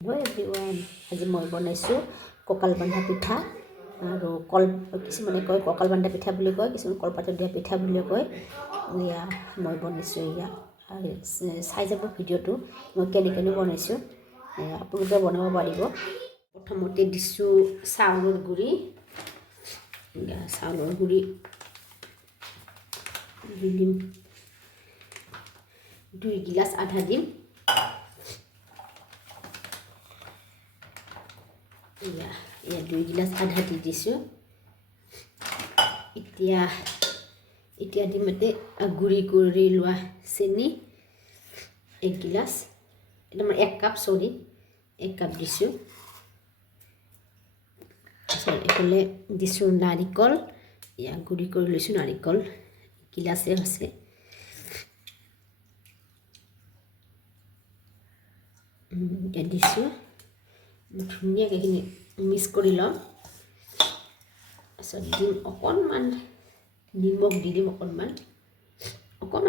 Hello everyone, আজি মই বনাইছো ককাল বান্ধা পিঠা আৰু কল কিছুমানে কয় ককাল বান্ধা পিঠা বুলি কয় কিছুমান কলপাতত দিয়া পিঠা বুলি কয় ইয়া মই বনাইছো ইয়া আৰু চাই যাব ভিডিওটো মই কেনেকৈ বনাইছো আপোনালোকে বনাব পাৰিব প্ৰথমতে দিছো চাউলৰ গুড়ি দিম 2 গিলাস আধা দিম Ya 2 gilas ada di disu. Itia di mete guri luah sini 1 gilas. Nama 1 cup sorry 1 cup disu. So ekole disu narikol ya guri lisu narikol gilas hase. Ya disu. ধুনীয়াকৈ এইখিনি মিক্স কৰি লওঁ তাৰপিছত দিম অকণমান নিমখ দি দিম অকণমান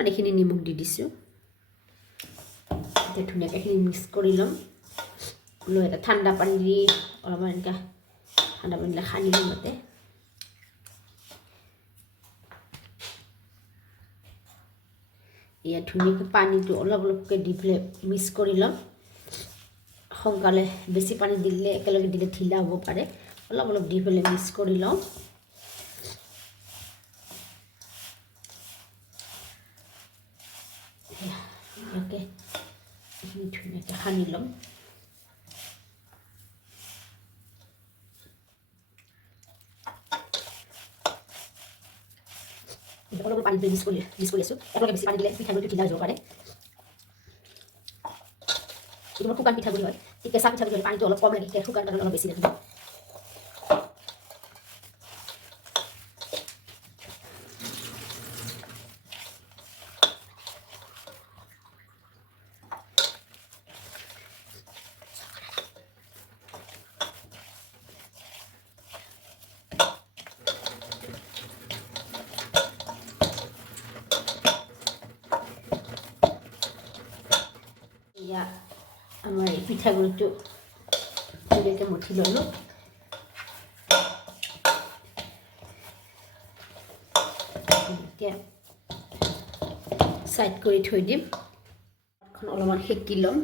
এইখিনি নিমখ দি দিছোঁ এতিয়া ধুনীয়াকৈ এইখিনি মিক্স কৰি ল'ম লৈ এটা ঠাণ্ডা পানী দি অলপমান এনেকৈ ঠাণ্ডা পানী দিলে সানি ল'ম তাতে ইয়াত ধুনীয়াকৈ পানীটো অলপকৈ দি পেলাই মিক্স কৰি ল'ম সোনকালে বেছি পানী দিলে একেলগে দিলে ঢিলা হ'ব পাৰে অলপ দি পেলাই মিক্স কৰি লওঁ ওকে এইখিনি ধুনীয়াকৈ সানি ল'ম অলপ পানী মিক্স কৰি আছোঁ একেলগে বেছি পানী দিলে পিঠাগুড়িটো ঢিলা হৈ যাব পাৰে itu শুকান পিঠাগুড়ি হয় ঠিক কেঁচা পিঠাগুড়ি পানীটো অলপ কম লাগে শুকান কাৰণে অলপ বেছি লাগিব ya আমাৰ পিঠাগুড়িটো ধুনীয়াকৈ মঠি ল'লোঁ এতিয়া সাইড কৰি থৈ দিম অলপমান সেকি ল'ম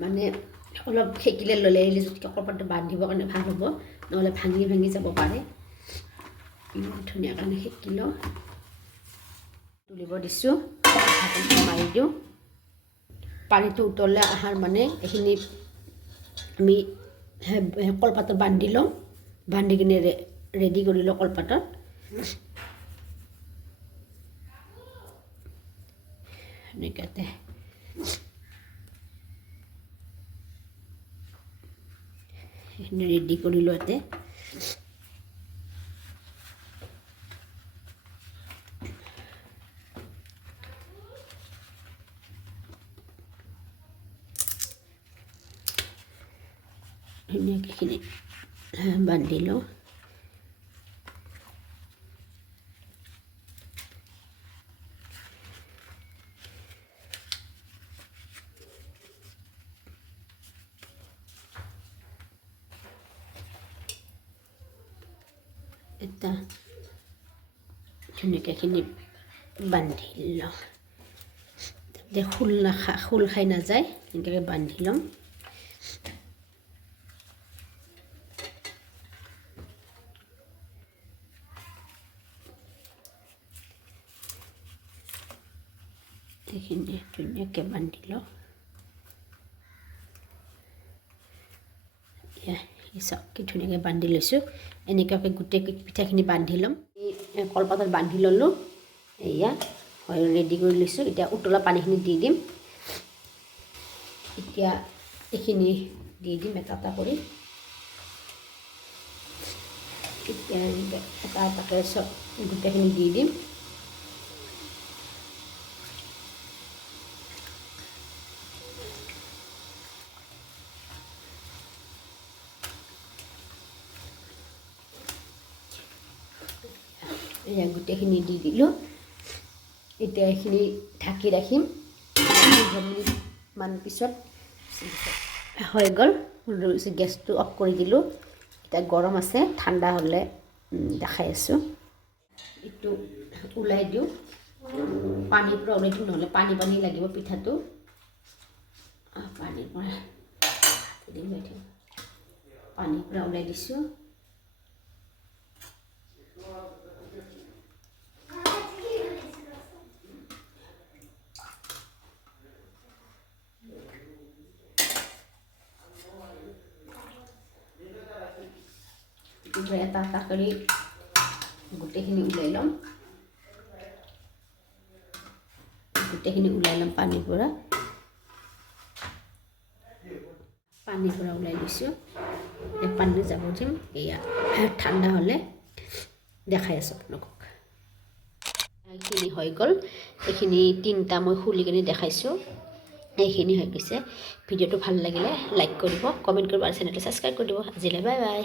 মানে অলপ সেকিলে ল'লে কলপাতটো বান্ধিবৰ কাৰণে ভাল হ'ব নহ'লে ভাঙি যাব পাৰে ধুনীয়াকৈ সেকি লওঁ তুলিব দিছোঁ মাৰি দিওঁ পানীটো উতলে আহাৰ মানে এইখিনি আমি কলপাতত বান্ধি লওঁ বান্ধি কিনে ৰেডি কৰি লওঁ কলপাতত এনেকুৱাতে ৰেডি কৰি লোৱাতে ধুনীয়াকৈ এইখিনি বান্ধি লওঁ এটা ধুনীয়াকৈ এইখিনি বান্ধি লওঁ যাতে খোল খাই নাযায় এনেকৈ বান্ধি ল'ম এইখিনি ধুনীয়াকৈ বান্ধি লওঁ কি ধুনীয়াকৈ বান্ধি লৈছোঁ এনেকুৱাকৈ গোটেই পিঠাখিনি বান্ধি ল'ম এই কলপাতত বান্ধি ল'লোঁ এয়া ৰেডি কৰি লৈছোঁ এতিয়া উতলা পানীখিনি দি দিম এতিয়া এইখিনি দি দিম এটা কৰি এতিয়া এটাকৈ চব গোটেইখিনি দি দিম এয়া গোটেইখিনি দি দিলোঁ এতিয়া এইখিনি ঢাকি ৰাখিম 10 মিনিটমান পিছত হৈ গ'ল গেছটো অফ কৰি দিলোঁ এতিয়া গৰম আছে ঠাণ্ডা হ'লে দেখাই আছোঁ এইটো ওলাই দিওঁ পানীৰ পৰা ওলাই দিওঁ নহ'লে পানী পানী লাগিব পিঠাটো পানীৰ পৰা পানীৰ পৰা ওলাই দিছোঁ এটা এটা কৰি গোটেইখিনি ওলাই ল'ম পানীৰ পৰা ওলাই দিছোঁ পানী যাব দিম এয়া ঠাণ্ডা হ'লে দেখাই আছোঁ আপোনালোকক এইখিনি হৈ গ'ল এইখিনি তিনিটা মই খুলি কিনে দেখাইছোঁ এইখিনি হৈ গৈছে ভিডিঅ'টো ভাল লাগিলে লাইক কৰিব কমেণ্ট কৰিব আৰু চেনেলটো ছাবস্ক্ৰাইব কৰি দিব আজিলৈ বাই বাই